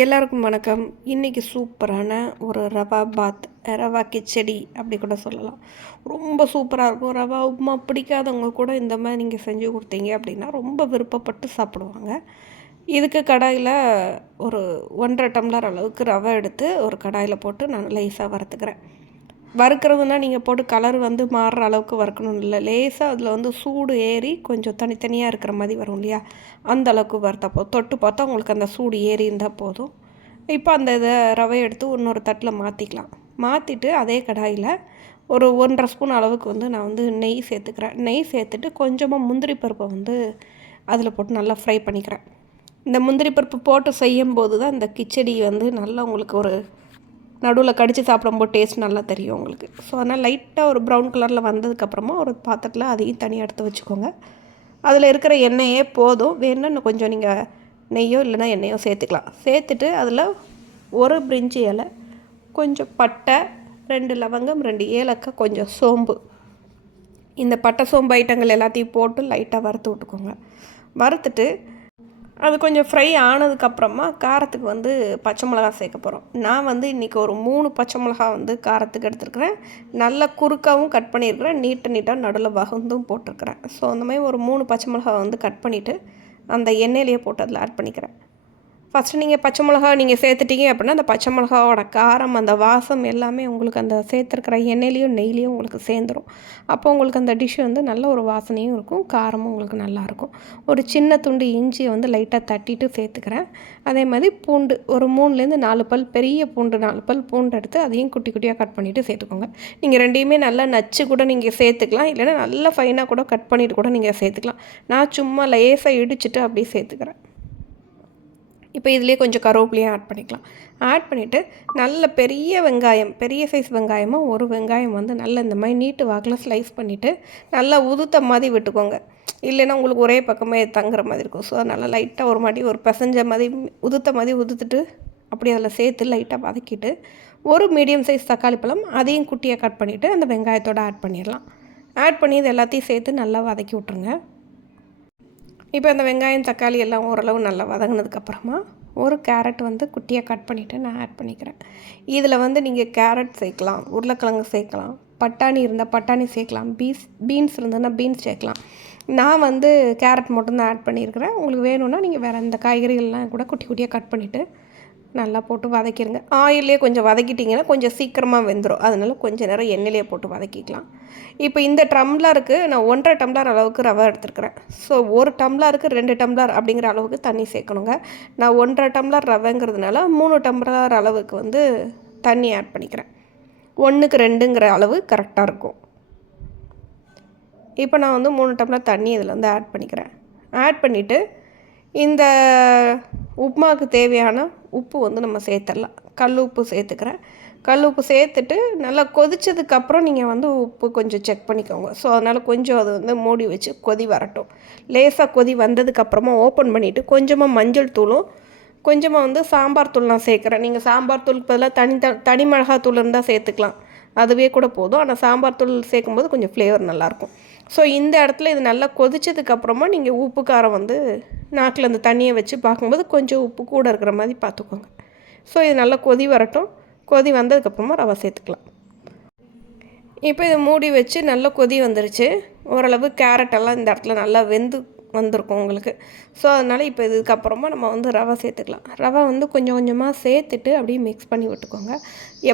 எல்லாருக்கும் வணக்கம். இன்றைக்கி சூப்பரான ஒரு ரவா பாத், ரவா கிச்சடி அப்படி கூட சொல்லலாம். ரொம்ப சூப்பராக இருக்கும். ரவா உப்புமா பிடிக்காதவங்க கூட இந்த மாதிரி நீங்கள் செஞ்சு கொடுத்தீங்க அப்படின்னா ரொம்ப விருப்பப்பட்டு சாப்பிடுவாங்க. இதுக்கு கடாயில் ஒரு 1½ டம்ளர் அளவுக்கு ரவை எடுத்து ஒரு கடாயில் போட்டு நான் லேசாக வறுத்துக்கிறேன். வறுக்கிறதுனா நீங்கள் போட்டு கலர் மாறுற அளவுக்கு வறுக்கணும் இல்லை, லேசாக அதில் சூடு ஏறி கொஞ்சம் தனித்தனியாக இருக்கிற மாதிரி வரும் இல்லையா, அந்த அளவுக்கு வறுத்தா போதும். தொட்டு பார்த்தா உங்களுக்கு அந்த சூடு ஏறி இருந்தால் போதும். இப்போ அந்த இதை ரவையை எடுத்து இன்னொரு தட்டில் மாற்றிக்கலாம். மாற்றிட்டு அதே கடாயில் ஒரு 1½ ஸ்பூன் அளவுக்கு நான் நெய் சேர்த்துக்கிறேன். நெய் சேர்த்துட்டு கொஞ்சமாக முந்திரி பருப்பை அதில் போட்டு நல்லா ஃப்ரை பண்ணிக்கிறேன். இந்த முந்திரி பருப்பு போட்டு செய்யும்போது தான் இந்த கிச்சடி நல்லா உங்களுக்கு ஒரு நடுவில் கடித்து சாப்பிடும்போது டேஸ்ட் நல்லா தெரியும் உங்களுக்கு. ஸோ அதனால் லைட்டாக ஒரு ப்ரௌன் கலரில் வந்ததுக்கப்புறமா ஒரு பாத்திரத்தில் அதையும் தனியாக எடுத்து வச்சுக்கோங்க. அதில் இருக்கிற எண்ணெயே போதும். வேணும்னா இன்னும் கொஞ்சம் நீங்கள் நெய்யோ இல்லைனா எண்ணெயோ சேர்த்துக்கலாம். சேர்த்துட்டு அதில் ஒரு பிரிஞ்சி இலை, கொஞ்சம் பட்டை, 2 லவங்கம், 2 ஏலக்காய், கொஞ்சம் சோம்பு, இந்த பட்டை சோம்பு ஐட்டங்கள் எல்லாத்தையும் போட்டு லைட்டாக வறுத்து விட்டுக்கோங்க. வறுத்துட்டு அது கொஞ்சம் ஃப்ரை ஆனதுக்கப்புறமா காரத்துக்கு பச்சை மிளகா சேர்க்க போகிறோம். நான் இன்றைக்கி ஒரு 3 பச்சை மிளகா காரத்துக்கு எடுத்துருக்கிறேன். நல்ல குறுக்காகவும் கட் பண்ணியிருக்கிறேன், நீட்டாக நடுவில் வகுந்தும் போட்டிருக்கிறேன். ஸோ அந்த மாதிரி ஒரு 3 பச்சை மிளகா கட் பண்ணிவிட்டு அந்த எண்ணெயிலேயே போட்டு அதில் ஆட் பண்ணிக்கிறேன். ஃபஸ்ட்டு நீங்கள் பச்சை மிளகா நீங்கள் சேர்த்துட்டீங்க அப்படின்னா அந்த பச்சை மிளகாவோட காரம், அந்த வாசம் எல்லாமே உங்களுக்கு அந்த சேர்த்துருக்கிற எண்ணெயிலையும் நெய்லேயும் உங்களுக்கு சேர்ந்துடும். அப்போ உங்களுக்கு அந்த டிஷ் நல்ல ஒரு வாசனையும் இருக்கும், காரமும் உங்களுக்கு நல்லாயிருக்கும். ஒரு சின்ன துண்டு இஞ்சியை லைட்டாக தட்டிட்டு சேர்த்துக்கிறேன். அதே மாதிரி பூண்டு ஒரு 3லேருந்து 4 பல், பெரிய பூண்டு 4 பல் பூண்டு எடுத்து அதையும் குட்டி குட்டியாக கட் பண்ணிவிட்டு சேர்த்துக்கோங்க. நீங்கள் ரெண்டையுமே நல்லா நச்சு கூட நீங்கள் சேர்த்துக்கலாம், இல்லைன்னா நல்லா ஃபைனாக கூட கட் பண்ணிவிட்டு கூட நீங்கள் சேர்த்துக்கலாம். நான் சும்மா லேசாக இடிச்சிட்டு அப்படியே சேர்த்துக்கிறேன். இப்போ இதிலே கொஞ்சம் கருவேப்பிலையும் ஆட் பண்ணிக்கலாம். ஆட் பண்ணிவிட்டு நல்ல பெரிய வெங்காயம், பெரிய சைஸ் வெங்காயமாக ஒரு வெங்காயம் நல்ல இந்த மாதிரி நீட்டு வாக்கில் ஸ்லைஸ் பண்ணிவிட்டு நல்லா உதுத்த மாதிரி விட்டுக்கோங்க. இல்லைன்னா உங்களுக்கு ஒரே பக்கமே தங்குற மாதிரி இருக்கும். ஸோ அதனால் லைட்டாக ஒரு மாட்டி ஒரு பிசைஞ்ச மாதிரி உதுத்த மாதிரி உதுத்துட்டு அப்படி அதில் சேர்த்து லைட்டாக வதக்கிட்டு ஒரு மீடியம் சைஸ் தக்காளி பழம் அதையும் குட்டியாக கட் பண்ணிவிட்டு அந்த வெங்காயத்தோடு ஆட் பண்ணிடலாம். ஆட் பண்ணி இது எல்லாத்தையும் சேர்த்து நல்லா வதக்கி விட்ருங்க. இப்போ இந்த வெங்காயம் தக்காளி எல்லாம் ஓரளவு நல்லா வதங்கினதுக்கப்புறமா ஒரு கேரட் குட்டியாக கட் பண்ணிவிட்டு நான் ஆட் பண்ணிக்கிறேன். இதில் நீங்கள் கேரட் சேர்க்கலாம், உருளைக்கிழங்கு சேர்க்கலாம், பட்டாணி இருந்தால் பட்டாணி சேர்க்கலாம், பீன்ஸ் இருந்ததுன்னா பீன்ஸ் சேர்க்கலாம். நான் கேரட் மட்டும்தான் ஆட் பண்ணியிருக்கிறேன். உங்களுக்கு வேணும்னா நீங்கள் வேறு அந்த காய்கறிகள்லாம் கூட குட்டி குட்டியாக கட் பண்ணிவிட்டு நல்லா போட்டு வதக்கிடுங்க. ஆயிலே கொஞ்சம் வதக்கிட்டிங்கன்னா கொஞ்சம் சீக்கிரமாக வெந்துடும். அதனால் கொஞ்சம் நேரம் எண்ணெயிலே போட்டு வதக்கிக்கலாம். இப்போ இந்த டம்ளருக்கு நான் 1½ டம்ளர் அளவுக்கு ரவை எடுத்துருக்கிறேன். ஸோ 1 டம்ளருக்கு 2 டம்ளர் அப்படிங்கிற அளவுக்கு தண்ணி சேர்க்கணுங்க. நான் 1½ டம்ளர் ரவைங்கிறதுனால 3 டம்ளர் அளவுக்கு தண்ணி ஆட் பண்ணிக்கிறேன். 1க்கு 2ங்கிற அளவு கரெக்டாக இருக்கும். இப்போ நான் 3 டம்ளர் தண்ணி இதில் ஆட் பண்ணிக்கிறேன். ஆட் பண்ணிவிட்டு இந்த உப்புமாவுக்கு தேவையான உப்பு நம்ம சேர்த்துடலாம். கல் உப்பு சேர்த்துக்கிறேன். கல் உப்பு சேர்த்துட்டு நல்லா கொதித்ததுக்கப்புறம் நீங்கள் உப்பு கொஞ்சம் செக் பண்ணிக்கோங்க. ஸோ அதனால் கொஞ்சம் அது மூடி வச்சு கொதி வரட்டும். லேசாக கொதி வந்ததுக்கப்புறமா ஓப்பன் பண்ணிவிட்டு கொஞ்சமாக மஞ்சள் தூளும் கொஞ்சமாக சாம்பார் தூள் நான் சேர்க்குறேன். நீங்கள் சாம்பார் தூளுக்கு பதிலாக தனி மிளகாத்தூள் இருந்தால் சேர்த்துக்கலாம், அதுவே கூட போதும். ஆனால் சாம்பார் தூள் சேர்க்கும்போது கொஞ்சம் ஃப்ளேவர் நல்லாயிருக்கும். ஸோ இந்த இடத்துல இது நல்லா கொதித்ததுக்கப்புறமா நீங்கள் உப்பு காரம் நாக்கில் அந்த தண்ணியை வச்சு பார்க்கும்போது கொஞ்சம் உப்பு கூட இருக்கிற மாதிரி பார்த்துக்கோங்க. ஸோ இது நல்லா கொதி வரட்டும். கொதி வந்ததுக்கப்புறமா ரவை சேர்த்துக்கலாம். இப்போ இதை மூடி வச்சு நல்லா கொதி வந்துருச்சு. ஓரளவு கேரட்டெல்லாம் இந்த இடத்துல நல்லா வெந்து வந்திருக்கும் உங்களுக்கு. ஸோ அதனால் இப்போ இதுக்கப்புறமா நம்ம ரவை சேர்த்துக்கலாம். ரவை கொஞ்சம் கொஞ்சமாக சேர்த்துட்டு அப்படியே மிக்ஸ் பண்ணி விட்டுக்கோங்க.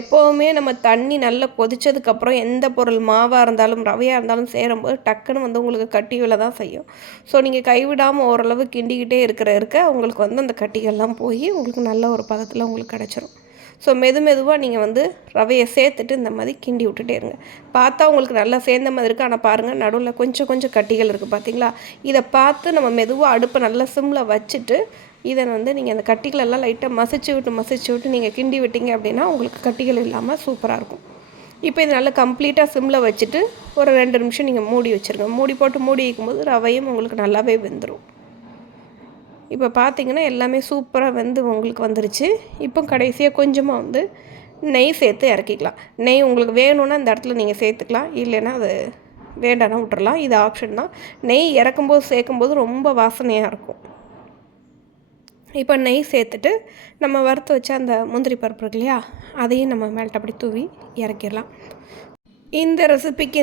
எப்போவுமே நம்ம தண்ணி நல்லா கொதித்ததுக்கப்புறம் எந்த பொருள் மாவாக இருந்தாலும் ரவையாக இருந்தாலும் சேரும்போது டக்குன்னு உங்களுக்கு கட்டிகளை தான் செய்யும். ஸோ நீங்கள் கைவிடாமல் ஓரளவு கிண்டிக்கிட்டே இருக்க உங்களுக்கு அந்த கட்டிகள்லாம் போய் உங்களுக்கு நல்ல ஒரு பதத்தில் உங்களுக்கு கிடச்சிரும். ஸோ மெதுவாக நீங்கள் ரவையை சேர்த்துட்டு இந்த மாதிரி கிண்டி விட்டுட்டே இருங்க. பார்த்தா உங்களுக்கு நல்லா சேர்ந்த மாதிரி இருக்குது, ஆனால் பாருங்கள் நடுவில் கொஞ்சம் கட்டிகள் இருக்குது பார்த்தீங்களா. இதை பார்த்து நம்ம மெதுவாக அடுப்பை நல்லா சிம்மில் வச்சுட்டு இதை நீங்கள் அந்த கட்டிகளெல்லாம் லைட்டாக மசிச்சு விட்டு நீங்கள் கிண்டி விட்டீங்க அப்படின்னா உங்களுக்கு கட்டிகள் இல்லாமல் சூப்பராக இருக்கும். இப்போ இது நல்லா கம்ப்ளீட்டாக சிம்மில் வச்சுட்டு ஒரு 2 நிமிஷம் நீங்கள் மூடி வச்சுருங்க. மூடி போட்டு மூடி வைக்கும்போது ரவையும் உங்களுக்கு நல்லாவே வெந்துடும். இப்போ பார்த்தீங்கன்னா எல்லாமே சூப்பராக வெந்து உங்களுக்கு வந்துருச்சு. இப்போ கடைசியாக கொஞ்சமாக நெய் சேர்த்து இறக்கிக்கலாம். நெய் உங்களுக்கு வேணும்னா இந்த இடத்துல நீங்கள் சேர்த்துக்கலாம், இல்லைன்னா அது வேண்டாம்னா விட்டுறலாம். இது ஆப்ஷன் தான். நெய் இறக்கும்போது சேர்க்கும்போது ரொம்ப வாசனையாக இருக்கும். இப்போ நெய் சேர்த்துட்டு நம்ம வறுத்து வச்ச அந்த முந்திரி பருப்பு இருக்கு இல்லையா, அதையும் நம்ம மேல்ட்ட அப்படி தூவி இறக்கிடலாம். இந்த ரெசிபிக்கு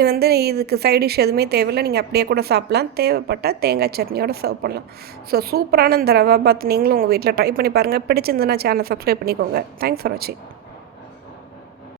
இதுக்கு சைட் டிஷ் எதுவுமே தேவையில்லை. நீங்கள் அப்படியே கூட சாப்பிட்லாம். தேவைப்பட்டால் தேங்காய் சட்னியோட சர்வ் பண்ணலாம். ஸோ சூப்பரான இந்த ரவா பாத் நீங்களும் உங்கள் வீட்டில் ட்ரை பண்ணி பாருங்கள். பிடிச்சிருந்துன்னா சேனலை சப்ஸ்கிரைப் பண்ணிக்கோங்க. தேங்க்ஸ் ஃபார் வாட்சிங்.